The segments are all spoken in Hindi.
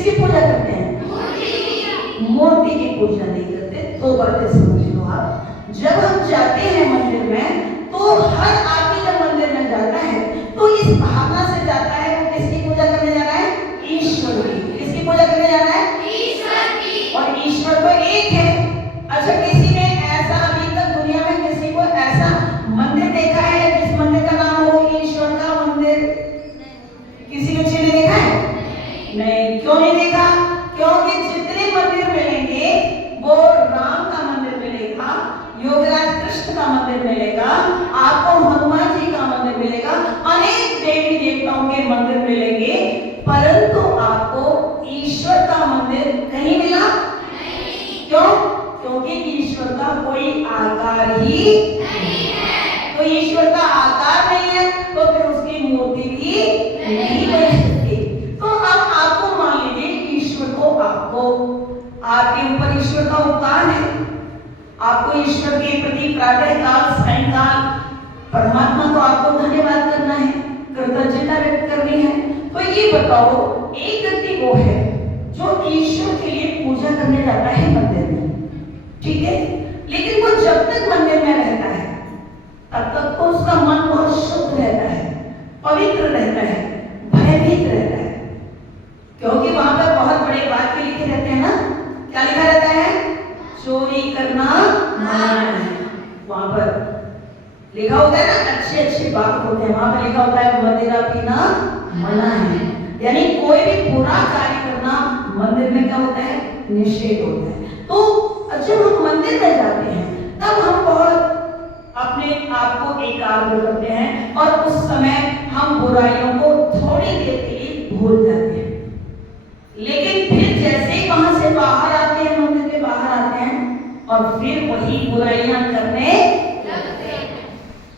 किसकी पूजा करते हैं? मूर्ति की पूजा नहीं करते। दो बातें समझ लो आप। जब हम जाते हैं मंदिर में तो हर आदमी जब मंदिर में जाता है तो इस भावना से जाता है वो किसकी पूजा करने जा रहा है? ईश्वर की। किसकी पूजा करने जा रहा है? ईश्वर की। और ईश्वर तो एक है। अच्छा, किसी ने ऐसा अभी तक दुनिया में किसी को ऐसा मंदिर देखा है जिस मंदिर का नाम हो ईश्वर का मंदिर? किसी ने चिन्ह देखा है? नहीं। क्यों नहीं देखा? क्योंकि जितने मंदिर मिलेंगे वो राम का मंदिर मिलेगा, योगराज कृष्ण का मंदिर मिलेगा, आपको हनुमान जी का मंदिर मिलेगा, अनेक देवी देवताओं के मंदिर मिलेंगे, परंतु आपको ईश्वर का मंदिर कहीं मिला नहीं। क्यों? क्योंकि ईश्वर का कोई आकार ही नहीं है। तो ईश्वर का आकार नहीं है तो फिर उसकी मूर्ति भी नहीं बन सकती। तो अब आपको मान लीजिए ईश्वर को, आपको आपके ऊपर ईश्वर का उपकार है, आपको ईश्वर के प्रति प्रातःकाल सायंकाल परमात्मा को आपको धन्यवाद करना है, कृतज्ञता व्यक्त करनी है। तो ये बताओ, एक व्यक्ति वो है जो ईश्वर के लिए पूजा करने जाता है मंदिर में, ठीक है, लेकिन वो जब तक मंदिर में रहता है तब तक तो उसका मन बहुत शुद्ध रहता है, पवित्र रहता है, भयभीत रहता है, क्योंकि वहां पर बहुत बड़े वाक्य लिखे रहते हैं ना। क्या लिखा रहता है? चोरी करना मना है। वहां पर लिखा होता है ना, अच्छे अच्छे बात होते हैं, वहां पर लिखा होता है मदिरा पीना मना है। यानी कोई भी बुरा कार्य करना मंदिर में क्या होता है? निषेध होता है। तो जब हम मंदिर में जाते हैं तब हम बहुत अपने आप को एकाग्र करते हैं और उस समय हम बुराइयों को थोड़ी देर के लिए भूल जाते हैं। लेकिन फिर जैसे ही वहां से बाहर आते हैं, मंदिर के बाहर आते हैं और फिर वही बुराइयां करने लगते हैं।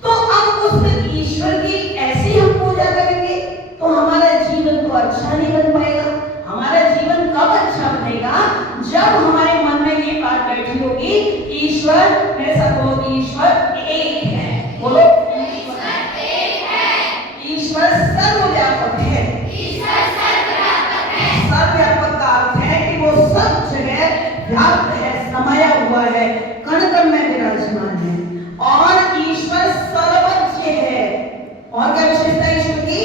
तो अब उस ईश्वर की ऐसी हम पूजा करेंगे तो हमारा जीवन तो अच्छा नहीं बन पाएगा। हमारा जीवन कब अच्छा बनेगा? जब हमारे मन में ये बात बैठी होगी, ईश्वर, मेरे साथ बोलो, ईश्वर एक है। बोलो, ईश्वर एक है। ईश्वर सर्वव्यापक है। ईश्वर सर्वव्यापक है। सर्वव्यापक का अर्थ है कि वो सब जगह व्याप्त है, समाया हुआ है, कण कण में विराजमान है। और ईश्वर सर्वज्ञ है। और क्या विशेषता ईश्वर की?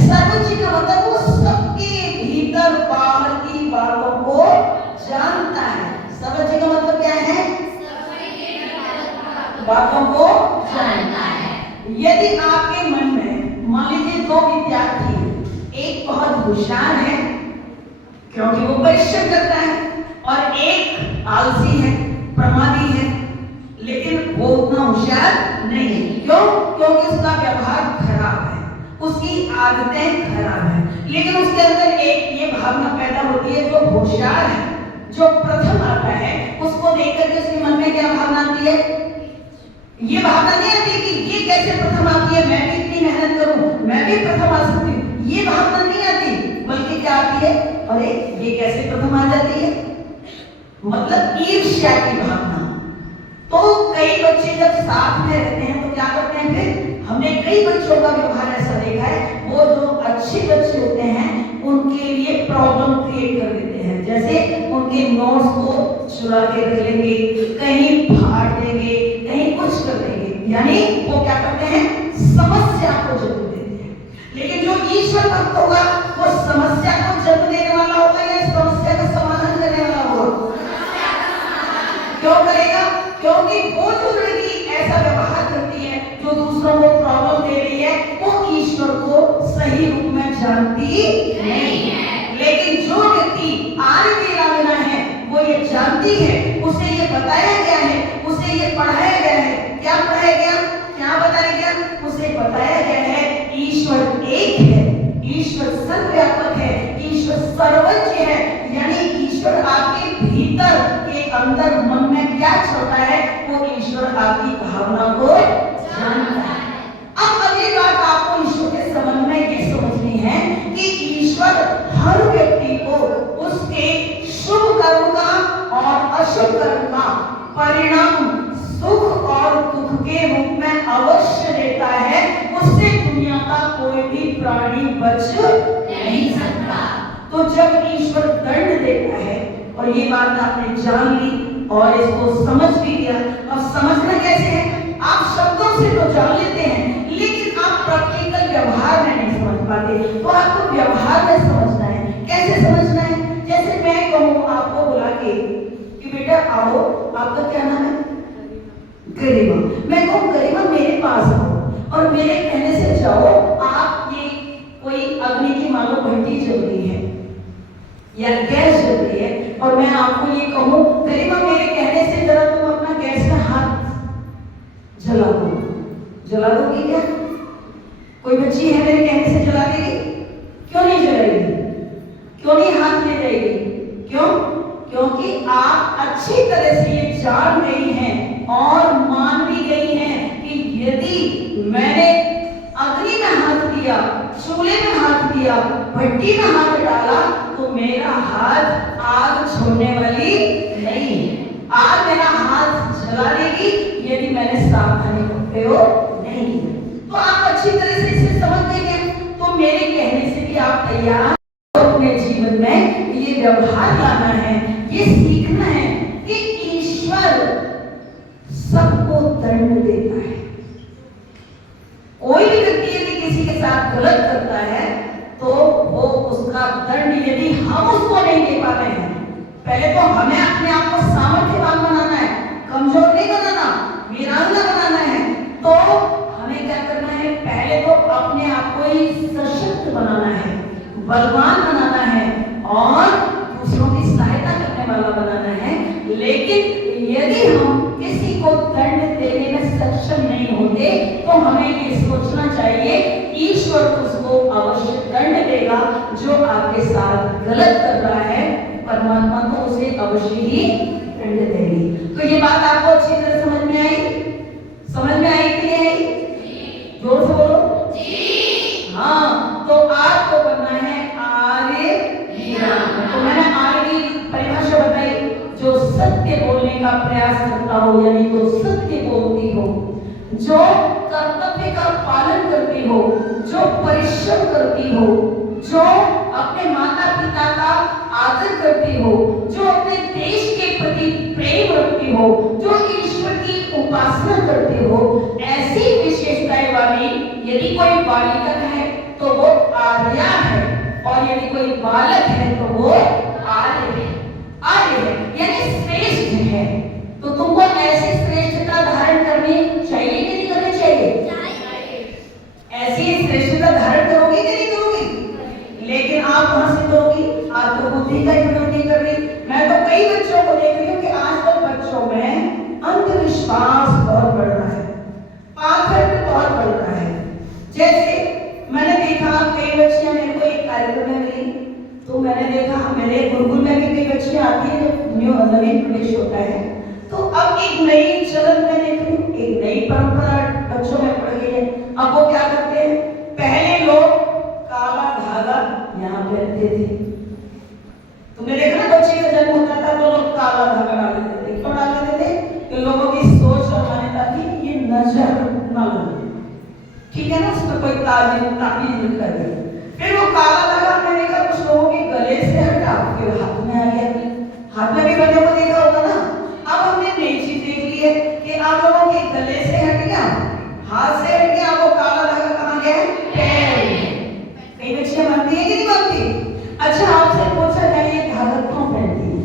सर्वज्ञ का मतलब वो सबके भीतर बाहर की बातों को जानता है। सर्वज्ञ का मतलब क्या है? बातों को जानता है। यदि आपके मन में मान लीजिए दो विद्यार्थी, एक बहुत होशियार है क्योंकि वो परिश्रम करता है, और एक आलसी है, प्रमादी है, लेकिन वो उतना होशियार नहीं है। क्यों? क्योंकि उसका व्यवहार खराब है, उसकी आदतें खराब है। लेकिन उसके अंदर एक ये भावना पैदा होती है, जो होशियार है, जो प्रथम आता है, उसको देख करके उसके मन में क्या भावना आती है? ये भावना नहीं आती कि ये कैसे प्रथम आती है, मैं भी इतनी मेहनत करूं, मैं भी प्रथम आ सकती हूं। ये भावना नहीं आती, बल्कि क्या आती है? अरे ये कैसे प्रथम आ जाती है? मतलब ईर्ष्या की भावना। तो कई बच्चे जब साथ में रहते हैं तो क्या करते हैं? फिर हमने कई बच्चों का व्यवहार ऐसा देखा है, वो जो अच्छे बच्चे होते हैं उनके लिए प्रॉब्लम क्रिएट कर देते हैं। जैसे उनके नोट्स को चुरा के रख लेंगे, कहीं फाड़ देंगे, कहीं कुछ कर देंगे, यानी वो क्या करते हैं? समस्या को जन्म देते हैं। लेकिन जो ईश्वर भक्त होगा वो समस्या को जन्म देने वाला होगा या समस्या का समाधान करने वाला होगा? क्यों करेगा? क्योंकि वो जो लड़की ऐसा व्यवहार करती है, जो दूसरों को प्रॉब्लम दे रही है, वो ईश्वर को सही रूप में जानती नहीं है। लेकिन जो व्यक्ति आर्य रामिना है वो ये जानती है, उसे ये बताया गया है, उसे ये पढ़ाया गया है। क्या पढ़ाया गया? क्या बताया गया? उसे बताया गया है ईश्वर एक है, ईश्वर सर्वव्यापक है, ईश्वर सर्वज्ञ है। यानी ईश्वर आपके भीतर के अंदर मन में क्या चलता है वो ईश्वर आपकी भावना को जानता है। अब अगली बात आपको ईश्वर के संबंध में ये समझनी है कि ईश्वर हर व्यक्ति को उसके शुभ कर्म का और अशुभ कर्म का परिणाम सुख और दुख के रूप में अवश्य देता है। उससे दुनिया का कोई भी प्राणी बच नहीं सकता। तो तो जब ईश्वर दंड देता है, और ये बात आपने जान ली और इसको समझ भी लिया, अब समझना कैसे है? आप शब्दों से तो जान लेते हैं, लेकिन आप प्रैक्टिकल व्यवहार में नहीं समझ पाते। तो आपको व्यवहार में समझना है। कैसे समझना है? जैसे मैं कहूँ आपको बुला के कि बेटा आओ, आपका क्या नाम है? गरिमा। मैं कहूँ गरिमा मेरे पास आओ, और मेरे कहने से जाओ। आप ये कोई अग्नि की मानो भट्टी जल रही है या गैस जल रही है, और मैं आपको ये कहूँ गरिमा मेरे कहने से जरा तुम अपना गैस का हाथ जला दो। जला दोगी क्या? कोई बच्ची है मेरे कहने से जला देगी? क्यों नहीं जलाएगी? क्यों नहीं हाथ ले जाएगी? क्यों? क्योंकि आप अच्छी तरह से ये जान गई हैं और मान भी गई हैं कि यदि मैंने अग्नि में हाथ दिया, चूल्हे में हाथ दिया, भट्टी में हाथ डाला, तो मेरा हाथ आग छोड़ने वाली नहीं है। आग मेरा हाथ जला देगी यदि मैंने सावधानी का प्रयोग नहीं किया। तो आप अच्छी तरह से इसे समझ गए। तो मेरे कहने से भी आप तैयार अपने जीवन में ये व्यवहार लाना है, ये सीखना है कि ईश्वर सबको दंड देता है। कोई भी व्यक्ति यदि किसी के साथ गलत करता है तो वो उसका दंड, यदि हम उसको नहीं दे पा रहे हैं, पहले तो हमें अपने आप को सामर्थ्यवान बनाना है, कमजोर नहीं बनाना, वीरांगना बनाना है। तो हमें क्या करना है? पहले तो अपने आप को ही सशक्त बनाना है, बलवान बनाना है और दूसरों की सहायता करने वाला बनाना है। लेकिन यदि हम किसी को दंड देने में सक्षम नहीं होते तो हमें ये सोचना चाहिए ईश्वर उसको अवश्य दंड देगा। जो आपके साथ गलत कर रहा है, परमात्मा तो उसे अवश्य ही दंड देगी। तो ये बात आपको अच्छी तरह समझ में आई? समझ में आई कि नहीं आई? जोर से बोलो जी। हाँ, तो आपको बनना है आर्य वीरांगना। तो मैंने आर्य की परिभाषा बताई, जो सत्य बोलने का प्रयास करता हो, यानी तो सत्य बोलती हो, जो कर्तव्य का पालन करती हो, जो परिश्रम करती हो, जो अपने माता पिता का आदर करती हो, जो अपने देश के प्रति प्रेम रखती हो, जो ईश्वर की उपासना करती हो, ऐसी विशेषताएं वाली यदि कोई बालिका है तो वो आर्या है, और यदि कोई बालक है तो वो आर्य है। आर्य है यानी श्रेष्ठ है। तो तुमको ऐसी श्रेष्ठता धारण करनी चाहिए कि नहीं करनी चाहिए? ऐसी श्रेष्ठता धारण करोगी कि नहीं करोगी? लेकिन आप कहां से करोगी? आप तो बुद्धि का प्रयोग नहीं कर रही। मैं तो कई बच्चों को देख रही हूँ कि आजकल बच्चों में अंधविश्वास बहुत बढ़ रहा है, पाखंड बहुत बढ़ रहा है। जैसे मैंने देखा कई बच्चियां मेरे को एक कार्यक्रम में मिली, तो मैंने देखा मेरे गुरुकुल में भी कई बच्चियां आती है जब नवीन प्रवेश होता है। तो अब एक नई चलन में देख रही हूँ, एक नई परंपरा बच्चों में पड़ गई है। अब वो क्या करते हैं? पहले लोग काला धागा यहाँ पहनते थे। तुमने देखा ना, बच्चे का जन्म होता था तो लोग काला धागा डाल देते थे। क्यों डाल देते थे? कि लोगों की सोच और मान्यता थी ये नजर ना लगे, ठीक है ना, उसमें कोई ताबीज कर दे। फिर वो काला धागा हमने देखा कुछ लोगों के गले से हटा, फिर हाथ में आ गया। हाथ में भी बंदे को देखा होगा ना। अब हमने नई चीज देख ली है कि आप लोगों के गले से हट गया, हाथ से हट गया, वो काला धागा कहाँ गया? पैर में। कई बच्चियां मानती है कि नहीं मानती? अच्छा, आपसे पूछा जाए ये धागा क्यों पहनती है,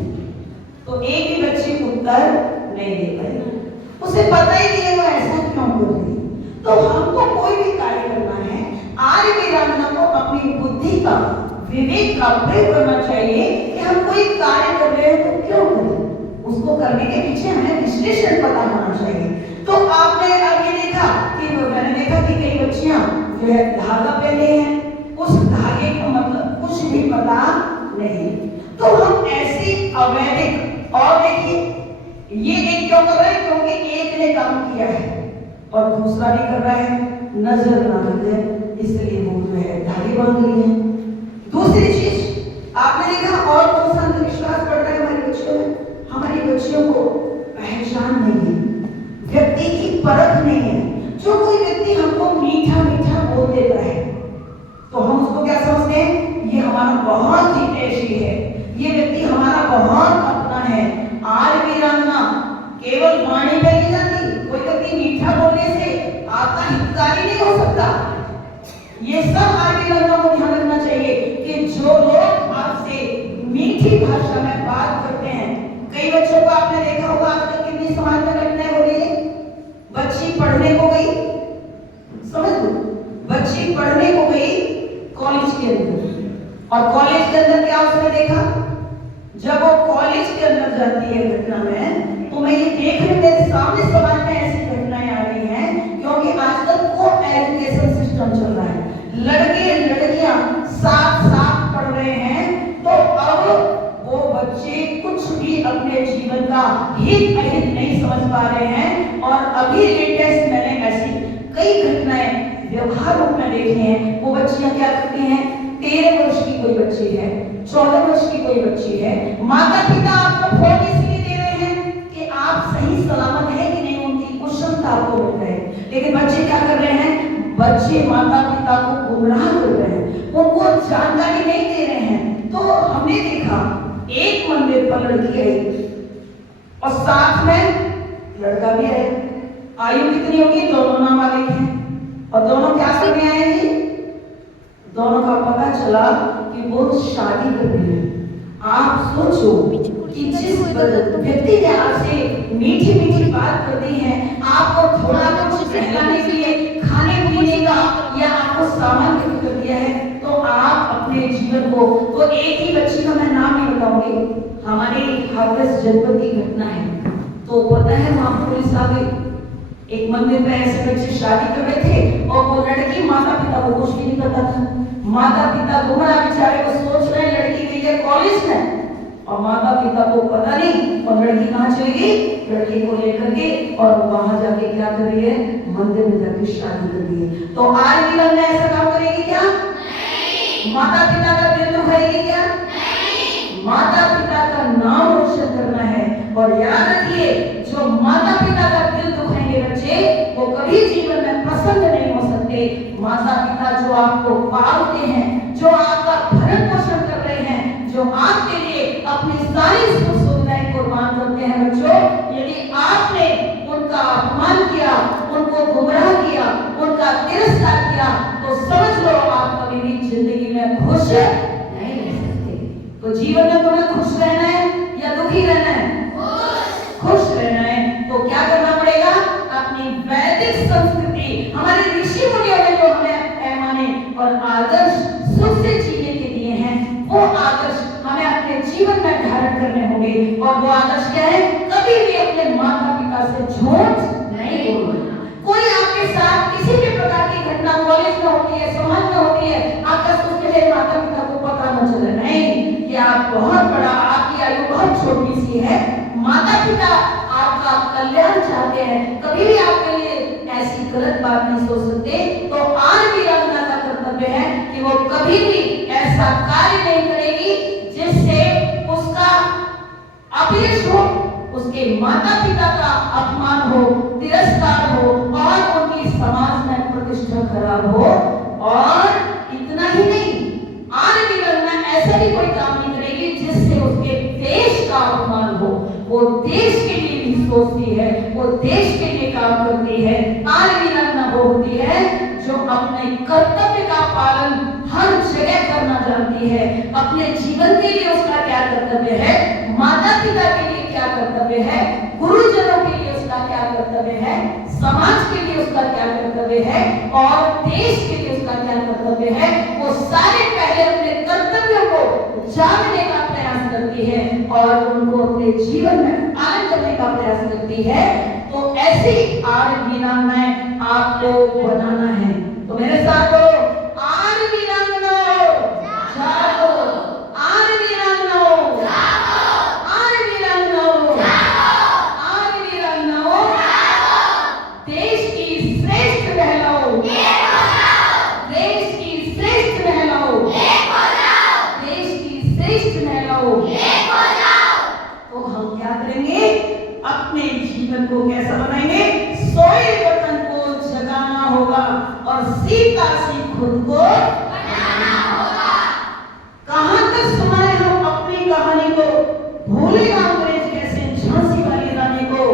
तो एक भी बच्ची उत्तर नहीं दे पाई। उसे पता ही नहीं है वो ऐसा क्यों कर रही है। तो हमको कोई भी कार्य करना है, आर्य वीरांगना को अपनी बुद्धि का, विवेक का प्रयोग करना चाहिए कि हम कोई कार्य कर रहे हैं तो क्यों करें। उसको करने के पीछे हमें विश्लेषण पता होना चाहिए। तो आपने अब ये देखा कि मैंने देखा कि कई बच्चियां जो है धागा पहने हैं, उस धागे को मतलब कुछ भी पता नहीं। तो हम ऐसी अवैधिक, और देखिए ये एक क्यों कर रहे हैं? क्योंकि एक ने काम किया है और दूसरा भी कर रहा है, नजर ना लगे, इसलिए वो जो है धागे बांध रही है। दूसरी चीज आपने देखा और कौन सा अंधविश्वास बढ़ रहा है हमारी बच्चियों में? हमारी बच्चियों को पहचान नहीं है, व्यक्ति की परख नहीं है। जो कोई व्यक्ति हमको मीठा मीठा बोल देता है तो हम उसको क्या समझते हैं? ये हमारा बहुत ही और कॉलेज के अंदर क्या उसने देखा? जब वो कॉलेज के अंदर जाती है घटना में, तो मैं ये देख रही हूँ मेरे सामने समाज में ऐसी घटनाएं आ रही हैं, क्योंकि आजकल को एजुकेशन सिस्टम चल रहा है, लड़के लड़कियां साथ साथ पढ़ रहे हैं, तो अब वो बच्चे कुछ भी अपने जीवन का हित अहित नहीं समझ पा रहे हैं। और अभी लेटेस्ट मैंने ऐसी कई घटनाएं व्यवहार रूप में देखी हैं। वो बच्चियां क्या करती हैं, 13 वर्ष की कोई बच्ची है, 14 वर्ष की कोई बच्ची है, माता पिता आपको फोन इसलिए दे रहे हैं कि आप सही सलामत है कि नहीं, उनकी कुशलता आपको मिल रहे हैं। लेकिन बच्चे क्या कर रहे हैं, बच्चे माता पिता को गुमराह कर रहे हैं, उनको जानकारी नहीं दे रहे हैं। तो हमने देखा एक मंदिर पर लड़की आई और साथ में लड़का भी आया। आयु कितनी होगी? दोनों नाबालिग हैं। और दोनों क्या करने आए जी? दोनों का पता चला कि वो शादी कर रहे हैं। आप सोचो कि जिस व्यक्ति ने आपसे मीठी मीठी बात कर दी है, आपको थोड़ा कुछ कहलाने के लिए खाने पीने का या आपको सामान गिफ्ट कर दिया है, तो आप अपने जीवन को, तो एक ही बच्ची का मैं नाम नहीं बताऊंगी, हमारे हाथरस जनपद की घटना है। तो पता है वहां पुलिस आ गई, एक मंदिर में ऐसे बच्चे शादी कर रहे थे और वो लड़की माता पिता को कुछ भी नहीं पता था। माता पिता गुमराह बेचारे को सोच रहे लड़की गई है कॉलेज में और माता पिता को पता नहीं, और लड़की कहाँ चली गई? लड़की को लेकर के और वहां जाके क्या कर रही है? मंदिर में जाके शादी कर रही है। तो आज भी लड़ना ऐसा काम करेगी क्या? नहीं। माता पिता का दिल दुखाएगी क्या? नहीं। माता पिता का नाम रोशन करना है। और याद रखिए, जो माता पिता का दिल दुखाएंगे बच्चे, वो कभी जीवन में प्रसन्न नहीं हो सकते। माता पिता जो आपको पालते हैं, जो आपका भरण पोषण कर रहे हैं, जो आपके लिए अपनी सारी सुख सुविधाएं कुर्बान करते हैं बच्चों, यदि आपने उनका अपमान किया, उनको गुमराह किया, उनका तिरस्कार किया, तो समझ लो आप कभी भी जिंदगी में खुश नहीं रह सकते। तो जीवन में तुम्हें खुश रहना है या दुखी रहना है? खुश रहना है। तो क्या करना पड़ेगा? अपनी वैदिक संस्कृति, हमारे ऋषि मुनियों ने जो हमें पैमाने और आदर्श सुख से जीने के दिए हैं, वो आदर्श हमें अपने जीवन में धारण करने होंगे। और वो आदर्श क्या है? कभी भी अपने माता पिता से झूठ नहीं बोलना। कोई आपके साथ किसी भी प्रकार की घटना कॉलेज में होती है, समाज में होती है, आपका सोच के माता पिता को पता न चले, नहीं, कि आप बहुत बड़ा, आपकी आयु बहुत छोटी सी है, माता पिता आपका कल्याण चाहते हैं, कभी भी आपके लिए ऐसी गलत बात नहीं सोच सकते। तो आज भी रंजना का कर्तव्य है कि वो कभी भी ऐसा कार्य नहीं करेगी जिससे उसका अपयश हो, उसके माता पिता का अपमान हो, तिरस्कार हो और उनकी समाज में प्रतिष्ठा खराब हो। और इतना ही नहीं, आज भी रंजना ऐसा भी कोई काम नहीं करेगी जिससे उसके देश का अपमान हो। वो देश के लिए भी सोचती है, वो देश के लिए काम करती है। आज भी रंजना वो होती है जो अपने कर्तव्य का पालन हर जगह करना जानती है। अपने जीवन के लिए उसका क्या कर्तव्य है, माता पिता के लिए क्या कर्तव्य है, गुरुजनों के लिए उसका क्या कर्तव्य है, समाज के लिए उसका क्या कर्तव्य है और देश के लिए उसका क्या कर्तव्य है, वो सारे पहले अपने कर्तव्यों को जानने का प्रयास करती है और उनको अपने जीवन में पालन करने का प्रयास करती है। तो ऐसी आर्य वीरांगनाएं आपको बनाना है। तो मेरे साथ बोलो, आर्य वीरांगनाओं जागो, आर्य वीरांगनाओं जागो, आर्य वीरांगनाओं जागो, आर्य वीरांगनाओं जागो, देश की श्रेष्ठ महिलाओं एक हो जाओ, देश की श्रेष्ठ महिलाओं एक हो जाओ, देश की श्रेष्ठ महिलाओं एक हो जाओ। तो हम क्या करेंगे? अपने जीवन को कैसा बनाएंगे? सोए वतन को जगाना होगा और सीता सी खुद को बनाना होगा। कहां तक सुनाए हम अपनी कहानी को? भूलेगा अंग्रेज कैसे झांसी वाली रानी को?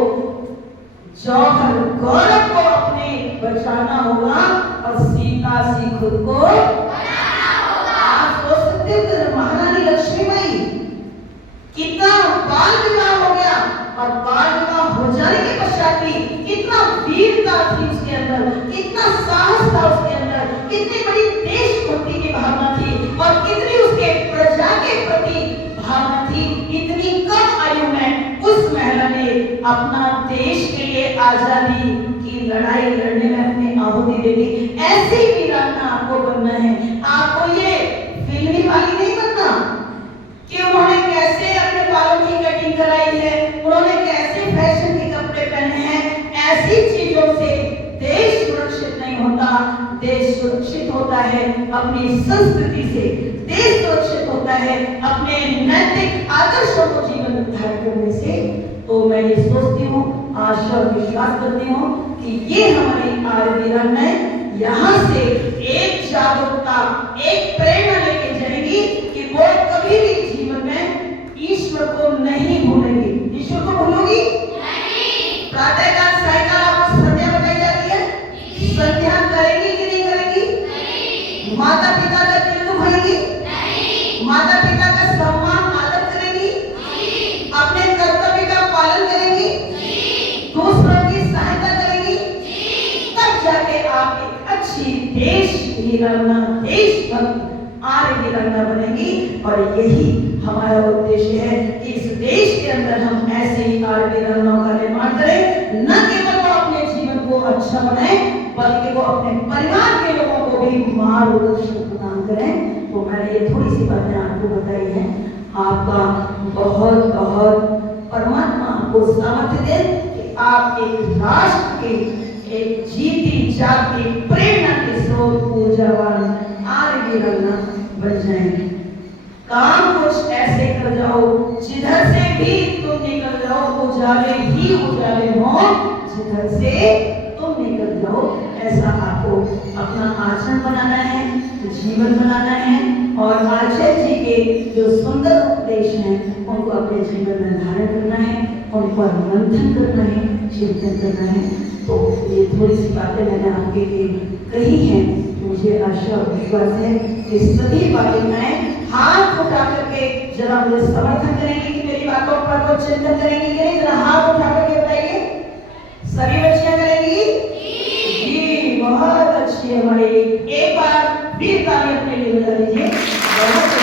जौहर गौरव को अपने बचाना होगा और सीता सी खुद को बनाना होगा। आप सोच सकते हो महारानी लक्ष्मीबाई कितना बाल विवाह हो गया और बाल विवाह हो जाने के पश्चात भी कितना वीरता थी उसके अंदर, कितना साहस था उसके अंदर, कितनी बड़ी देश अपना देश के लिए आजादी की लड़ाई लड़ने में अपनी आहुति दे दी। ऐसी वीरांगना आपको बनना है। आपको ये फिल्मी वाली नहीं बनना कि उन्होंने कैसे अपने बालों की कटिंग कराई है, उन्होंने कैसे फैशन के कपड़े पहने हैं। ऐसी चीजों से देश सुरक्षित नहीं होता। देश सुरक्षित होता है अपनी संस्कृति से। देश सुरक्षित होता है अपने नैतिक आदर्शों को जीवन में धारण करने से। तो मैं ये सोचती हूँ, आशा और विश्वास करती हूँ कि ये हमारी आर्य वीरांगनाएं यहाँ से एक जागरूकता, एक प्रेरणा लेके जाएंगी कि वो कभी भी जीवन में ईश्वर को नहीं भूलेंगी। ईश्वर को भूलोगी नहीं। प्रातःकाल सायकाल आपको संध्या बताई जाती है, संध्या करेगी कि नहीं करेगी? नहीं। माता पिता का दिल दुखाएगी? नहीं। माता पिता का सम्मान आदर करेगी? नहीं। अपने कर्तव्य का पालन करेगी? नहीं। दूसरों की सहायता करेगी? नहीं। तब जाके आप एक अच्छी देश वीरांगना, देशभक्त आर्य वीरांगना बनेगी। और यही हमारा उद्देश्य है कि इस देश के अंदर हम ऐसे ही आर्य वीरांगनाओं का निर्माण करें। न केवल वो अपने जीवन को अच्छा बनाए, बल्कि वो अपने परिवार के लोगों को भी मार्गदर्शन प्रदान करें। तो मैंने ये थोड़ी सी बातें आपको बताई हैं। आपका बहुत बहुत परमात्मा आपको सामर्थ्य दे कि आप एक राष्ट्र के एक जीती जागती प्रेरणा के स्रोत, ऊर्जावान आर्य वीरांगना बन जाएंगे। काम कुछ ऐसे कर जाओ जिधर से भी तुम निकल जाओ उजाले ही उजाले हो, जिधर से तुम निकल जाओ। ऐसा आपको अपना आचरण बनाना है, जीवन बनाना है। और आचार्य जी के जो सुंदर उपदेश हैं उनको अपने जीवन में धारण करना है, उन पर मंथन करना है, चिंतन करना है। तो ये थोड़ी सी बातें मैंने आपके लिए कही हैं। मुझे आशा और विश्वास है कि सभी बालिकाएं हाथ उठा करके जरा मुझे समर्थन करेंगे कि मेरी बातों पर वो चिंतन करेंगे कि नहीं? जरा हाथ उठा करके बताइए। सभी बच्चियां करेंगी? जी, बहुत अच्छी है हमारी। एक बार वीर ताली अपने लिए बजा दीजिए। बहुत